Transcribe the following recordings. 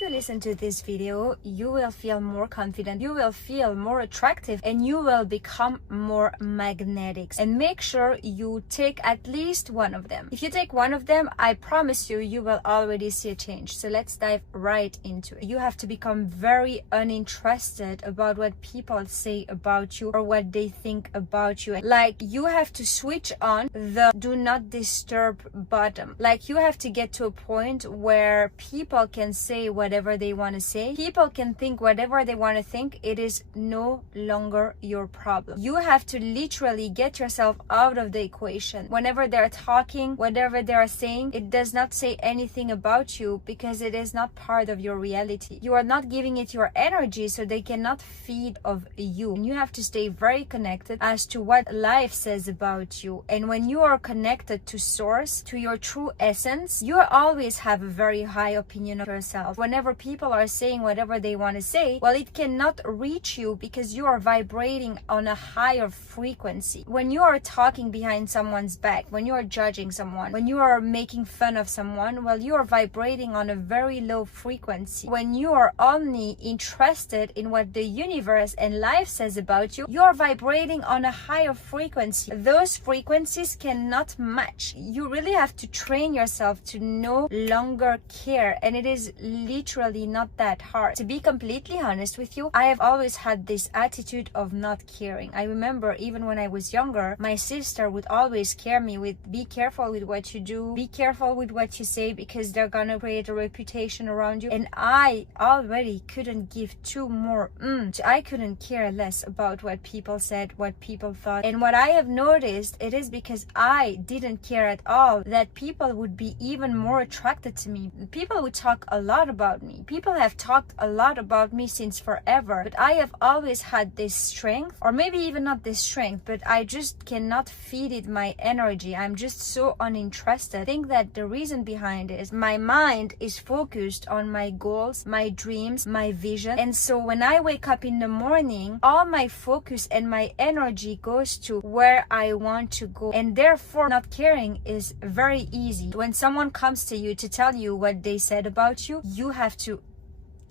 if you listen to this video, you will feel more confident, you will feel more attractive, and you will become more magnetic. And make sure you take at least one of them. If you take one of them, I promise you, you will already see a change. So let's dive right into it. You have to become very uninterested about what people say about you or what they think about you. Like, you have to switch on the do not disturb button. Like, you have to get to a point where people can say whatever they want to say, people can think whatever they want to think. It is no longer your problem. You have to literally get yourself out of the equation. Whenever they're talking, whatever they're saying, it does not say anything about you because it is not part of your reality. You are not giving it your energy, so they cannot feed of you. And you have to stay very connected as to what life says about you. And when you are connected to source, to your true essence, you always have a very high opinion of yourself. Whenever people are saying whatever they want to say, well, it cannot reach you because you are vibrating on a higher frequency. When you are talking behind someone's back, when you are judging someone, when you are making fun of someone, well, you are vibrating on a very low frequency. When you are only interested in what the universe and life says about you, you are vibrating on a higher frequency. Those frequencies cannot match. You really have to train yourself to no longer care, and it is literally not that hard. To be completely honest with you, I have always had this attitude of not caring. I remember even when I was younger, my sister would always scare me with, be careful with what you do, be careful with what you say, because they're gonna create a reputation around you. And I already couldn't give two more I couldn't care less about what people said, what people thought. And what I have noticed, it is because I didn't care at all, that people would be even more attracted to me. People would talk a lot about me. People have talked a lot about me since forever, but I have always had this strength, or maybe even not this strength, but I just cannot feed it my energy. I'm just so uninterested. I think that the reason behind it is my mind is focused on my goals, my dreams, my vision. And so when I wake up in the morning, all my focus and my energy goes to where I want to go. And therefore, not caring is very easy. When someone comes to you to tell you what they said about you, you have to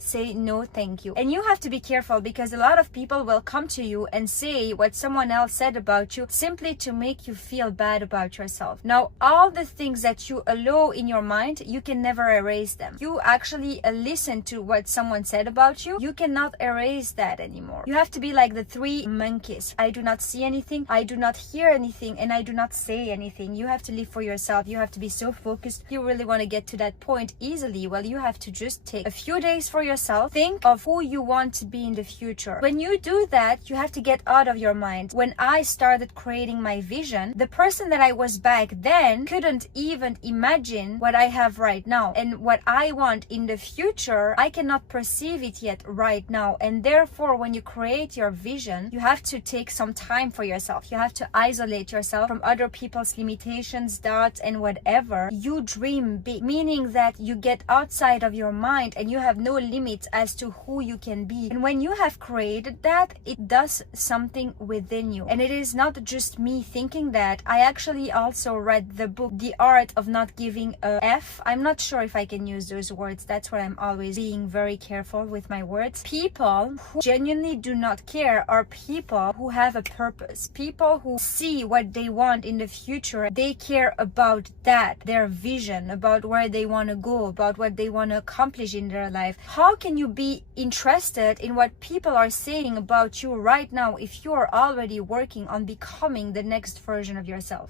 say no thank you. And you have to be careful, because a lot of people will come to you and say what someone else said about you simply to make you feel bad about yourself. Now, all the things that you allow in your mind, you can never erase them. You actually listen to what someone said about you, you cannot erase that anymore. You have to be like the three monkeys. I do not see anything, I do not hear anything, and I do not say anything. You have to live for yourself. You have to be so focused. You really want to get to that point easily, well, you have to just take a few days for yourself. Think of who you want to be in the future. When you do that, you have to get out of your mind. When I started creating my vision, the person that I was back then couldn't even imagine what I have right now. And what I want in the future, I cannot perceive it yet right now. And therefore, when you create your vision, you have to take some time for yourself. You have to isolate yourself from other people's limitations, doubts, and whatever. You dream big, meaning that you get outside of your mind and you have no limits as to who you can be. And when you have created that, it does something within you. And it is not just me thinking that. I actually also read the book The Art of Not Giving a F. I'm not sure if I can use those words. That's why I'm always being very careful with my words. People who genuinely do not care are people who have a purpose. People who see what they want in the future. They care about that, their vision, about where they want to go, about what they want to accomplish in their life. How can you be interested in what people are saying about you right now if you are already working on becoming the next version of yourself?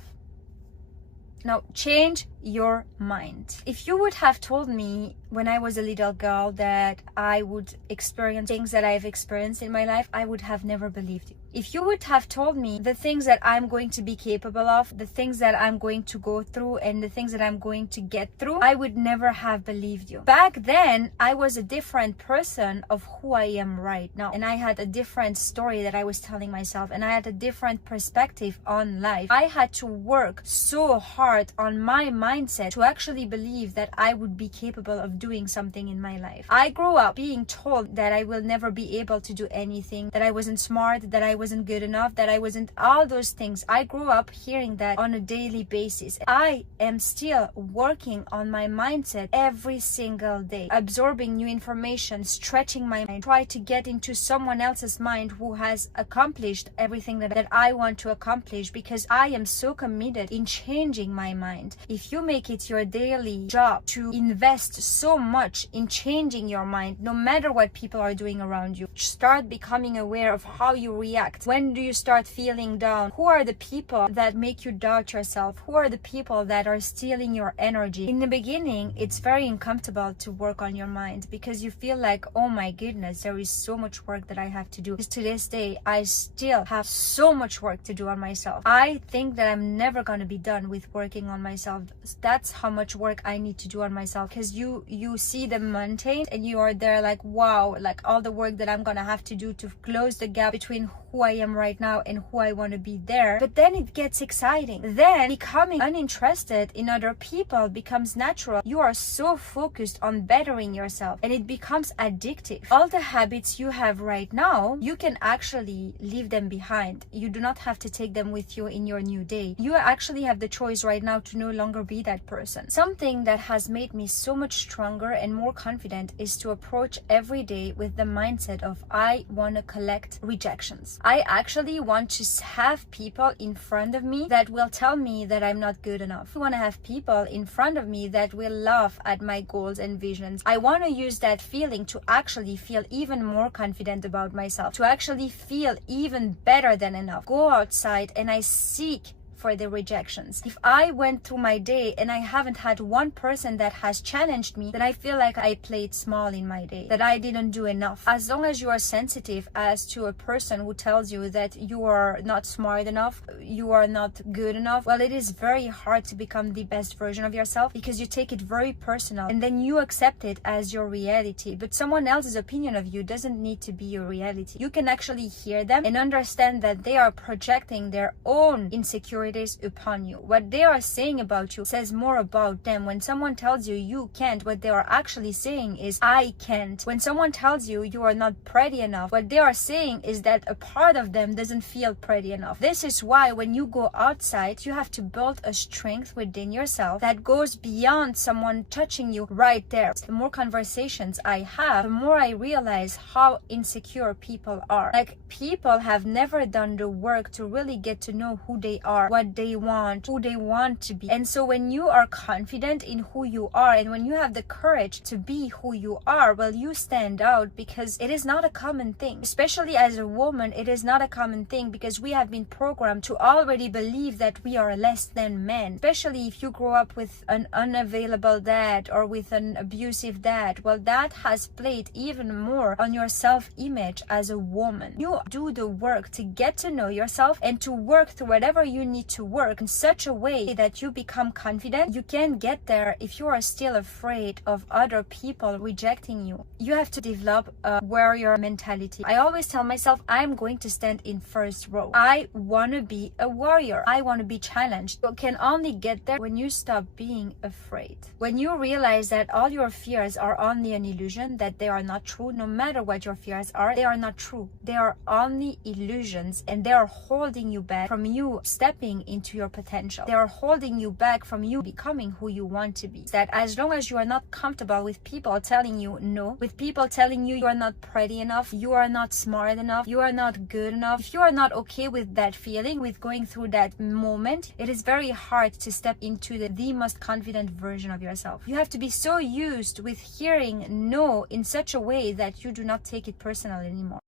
Now, change your mind. If you would have told me when I was a little girl that I would experience things that I've experienced in my life, I would have never believed you. If you would have told me the things that I'm going to be capable of, the things that I'm going to go through, and the things that I'm going to get through, I would never have believed you. Back then, I was a different person of who I am right now. And I had a different story that I was telling myself, and I had a different perspective on life. I had to work so hard on my mindset to actually believe that I would be capable of doing something in my life. I grew up being told that I will never be able to do anything, that I wasn't smart, that I wasn't good enough, that I wasn't all those things. I grew up hearing that on a daily basis. I am still working on my mindset every single day, absorbing new information, stretching my mind, try to get into someone else's mind who has accomplished everything that I want to accomplish, because I am so committed in changing my mind. If you make it your daily job to invest so much in changing your mind, no matter what people are doing around you, start becoming aware of how you react. When do you start feeling down? Who are the people that make you doubt yourself? Who are the people that are stealing your energy? In the beginning, it's very uncomfortable to work on your mind, because you feel like, oh my goodness, there is so much work that I have to do. Because to this day, I still have so much work to do on myself. I think that I'm never going to be done with working on myself. That's how much work I need to do on myself, because you see the mountain and you are there like, wow, like all the work that I'm going to have to do to close the gap between who I am right now and who I want to be there. But then it gets exciting. Then becoming uninterested in other people becomes natural. You are so focused on bettering yourself and it becomes addictive. All the habits you have right now, you can actually leave them behind. You do not have to take them with you in your new day. You actually have the choice right now to no longer be that person. Something that has made me so much stronger and more confident is to approach every day with the mindset of I want to collect rejections. I actually want to have people in front of me that will tell me that I'm not good enough. I want to have people in front of me that will laugh at my goals and visions. I want to use that feeling to actually feel even more confident about myself, to actually feel even better than enough. Go outside and I seek for the rejections. If I went through my day and I haven't had one person that has challenged me, then I feel like I played small in my day, that I didn't do enough. As long as you are sensitive as to a person who tells you that you are not smart enough, you are not good enough, well, it is very hard to become the best version of yourself, because you take it very personal and then you accept it as your reality. But someone else's opinion of you doesn't need to be your reality. You can actually hear them and understand that they are projecting their own insecurities upon you. What they are saying about you says more about them. When someone tells you you can't, what they are actually saying is I can't. When someone tells you you are not pretty enough, what they are saying is that a part of them doesn't feel pretty enough. This is why when you go outside, you have to build a strength within yourself that goes beyond someone touching you right there. The more conversations I have, the more I realize how insecure people are. Like, people have never done the work to really get to know who they are, what they want, who they want to be. And so when you are confident in who you are, and when you have the courage to be who you are, well, you stand out, because it is not a common thing. Especially as a woman, it is not a common thing, because we have been programmed to already believe that we are less than men. Especially if you grow up with an unavailable dad or with an abusive dad, well, that has played even more on your self-image as a woman. You do the work to get to know yourself and to work through whatever you need to work in such a way that you become confident. You can get there if you are still afraid of other people rejecting you. You have to develop a warrior mentality. I always tell myself I'm going to stand in first row. I want to be a warrior. I want to be challenged. You can only get there when you stop being afraid. When you realize that all your fears are only an illusion, that they are not true, no matter what your fears are, they are not true. They are only illusions, and they are holding you back from you stepping into your potential. They are holding you back from you becoming who you want to be. That as long as you are not comfortable with people telling you no, with people telling you are not pretty enough, you are not smart enough, you are not good enough, if you are not okay with that feeling, with going through that moment, it is very hard to step into the most confident version of yourself. You have to be so used with hearing no in such a way that you do not take it personal anymore.